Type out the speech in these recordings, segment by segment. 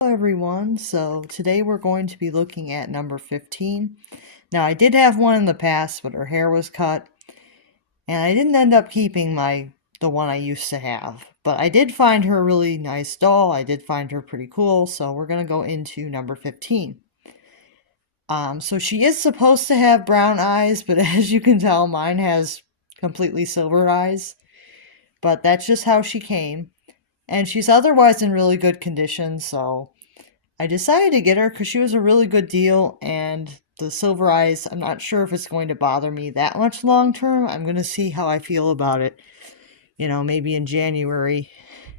Hello everyone, so today we're going to be looking at number 15. Now I did have one in the past, but her hair was cut, and I didn't end up keeping the one I used to have. But I did find her a really nice doll, I did find her pretty cool, so we're going to go into number 15. So she is supposed to have brown eyes, but as you can tell, mine has completely silver eyes. But that's just how she came. And she's otherwise in really good condition, so I decided to get her because she was a really good deal, and the silver eyes, I'm not sure if it's going to bother me that much long term. I'm going to see how I feel about it, maybe in January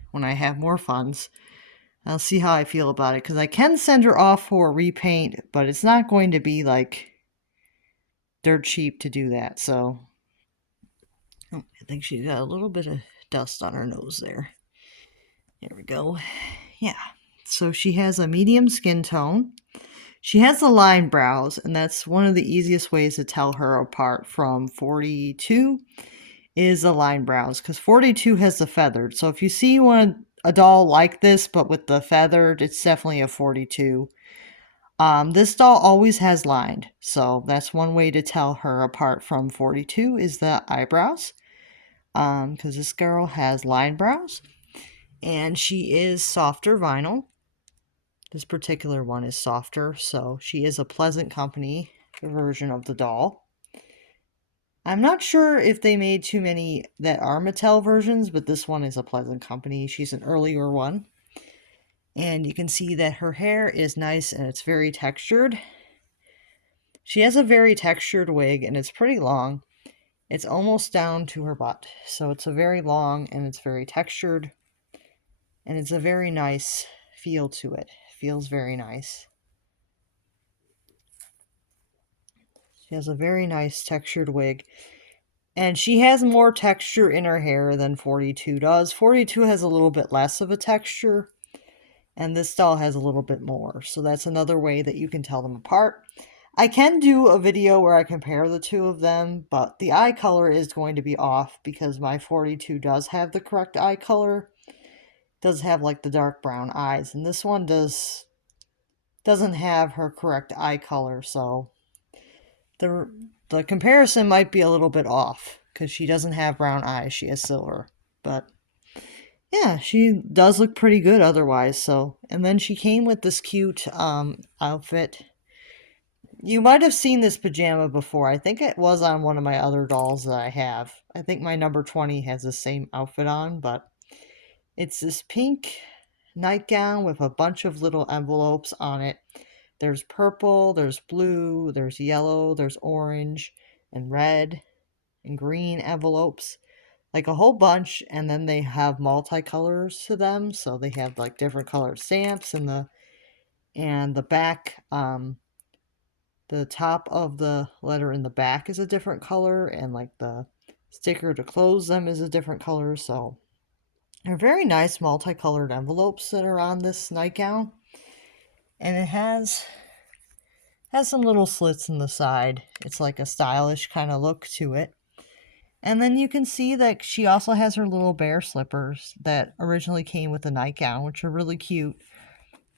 when I have more funds. I'll see how I feel about it because I can send her off for a repaint, but it's not going to be like dirt cheap to do that. So I think she's got a little bit of dust on her nose there. There we go. Yeah. So she has a medium skin tone. She has the line brows, and that's one of the easiest ways to tell her apart from 42 is the line brows, because 42 has the feathered. So if you see a doll like this, but with the feathered, it's definitely a 42. This doll always has lined, so that's one way to tell her apart from 42 is the eyebrows, because this girl has line brows, and she is softer vinyl. This particular one is softer, so she is a Pleasant Company version of the doll. I'm not sure if they made too many that are Mattel versions, but this one is a Pleasant Company. She's an earlier one. And you can see that her hair is nice and it's very textured. She has a very textured wig and it's pretty long. It's almost down to her butt. So it's a very long and it's very textured. And it's a very nice feel to it. Feels very nice. She has a very nice textured wig. And she has more texture in her hair than 42 does. 42 has a little bit less of a texture, and this doll has a little bit more. So that's another way that you can tell them apart. I can do a video where I compare the two of them, but the eye color is going to be off because my 42 does have the correct eye color. It does have like the dark brown eyes, and this one doesn't have her correct eye color, so the comparison might be a little bit off because she doesn't have brown eyes, she has silver. But yeah, she does look pretty good otherwise. So, and then she came with this cute outfit. You might have seen this pajama before. I think it was on one of my other dolls that I have. I think my number 20 has the same outfit on, but it's this pink nightgown with a bunch of little envelopes on it. There's purple, there's blue, there's yellow, there's orange, and red, and green envelopes. Like a whole bunch, and then they have multicolors to them. So they have like different colored stamps and the back, the top of the letter in the back is a different color, and like the sticker to close them is a different color. So they're very nice multicolored envelopes that are on this nightgown. And it has some little slits in the side. It's like a stylish kind of look to it. And then you can see that she also has her little bear slippers that originally came with the nightgown, which are really cute.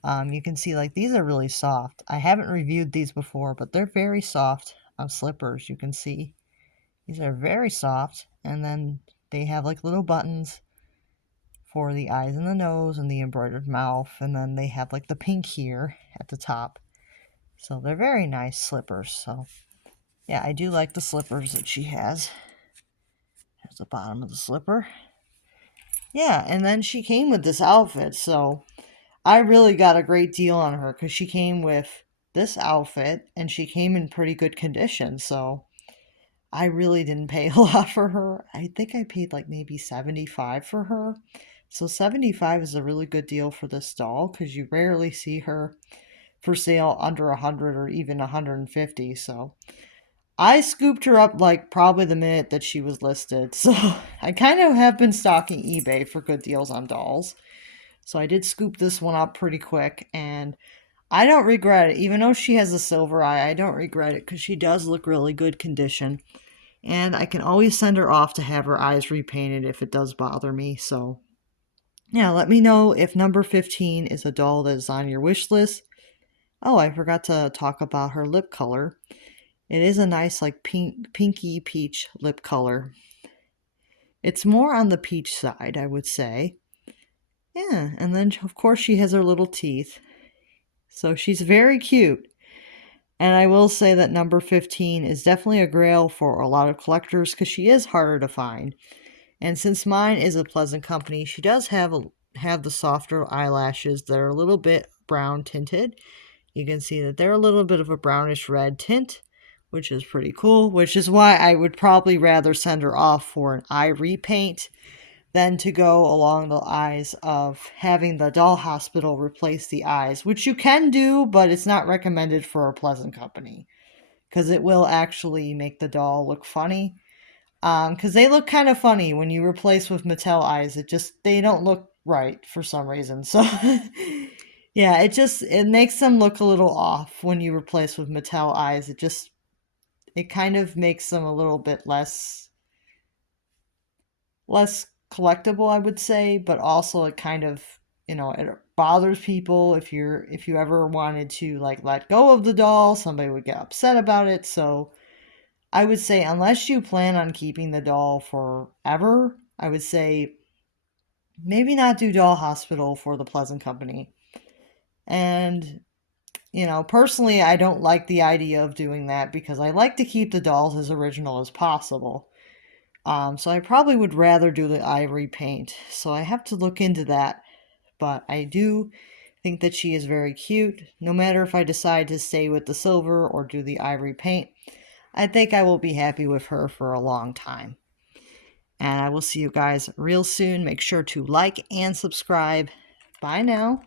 You can see like these are really soft. I haven't reviewed these before, but they're very soft slippers. You can see these are very soft, and then they have like little buttons for the eyes and the nose and the embroidered mouth, and then they have like the pink here at the top. So they're very nice slippers. So yeah, I do like the slippers that she has. There's the bottom of the slipper. Yeah, and then she came with this outfit, so I really got a great deal on her because she came with this outfit and she came in pretty good condition, so I really didn't pay a lot for her. I think I paid like maybe 75 for her. So 75 is a really good deal for this doll because you rarely see her for sale under 100 or even 150. So I scooped her up like probably the minute that she was listed. So I kind of have been stalking eBay for good deals on dolls. So I did scoop this one up pretty quick, and I don't regret it. Even though she has a silver eye, I don't regret it because she does look really good condition. And I can always send her off to have her eyes repainted if it does bother me. So Yeah, let me know if number 15 is a doll that is on your wish list. Oh, I forgot to talk about her lip color. It is a nice, like, pinky peach lip color. It's more on the peach side, I would say. Yeah, and then, of course, she has her little teeth. So she's very cute. And I will say that number 15 is definitely a grail for a lot of collectors because she is harder to find. And since mine is a Pleasant Company, she does have the softer eyelashes that are a little bit brown tinted. You can see that they're a little bit of a brownish red tint, which is pretty cool, which is why I would probably rather send her off for an eye repaint than to go along the eyes of having the doll hospital replace the eyes, which you can do, but it's not recommended for a Pleasant Company because it will actually make the doll look funny. Because they look kind of funny when you replace with Mattel eyes. They don't look right for some reason. So yeah, it makes them look a little off when you replace with Mattel eyes. It kind of makes them a little bit less collectible, I would say, but also it kind of, it bothers people if you ever wanted to like let go of the doll, somebody would get upset about it. So I would say unless you plan on keeping the doll forever, I would say maybe not do Doll Hospital for the Pleasant Company. And personally, I don't like the idea of doing that because I like to keep the dolls as original as possible. So I probably would rather do the ivory paint. So I have to look into that. But I do think that she is very cute. No matter if I decide to stay with the silver or do the ivory paint, I think I will be happy with her for a long time. And I will see you guys real soon. Make sure to like and subscribe. Bye now.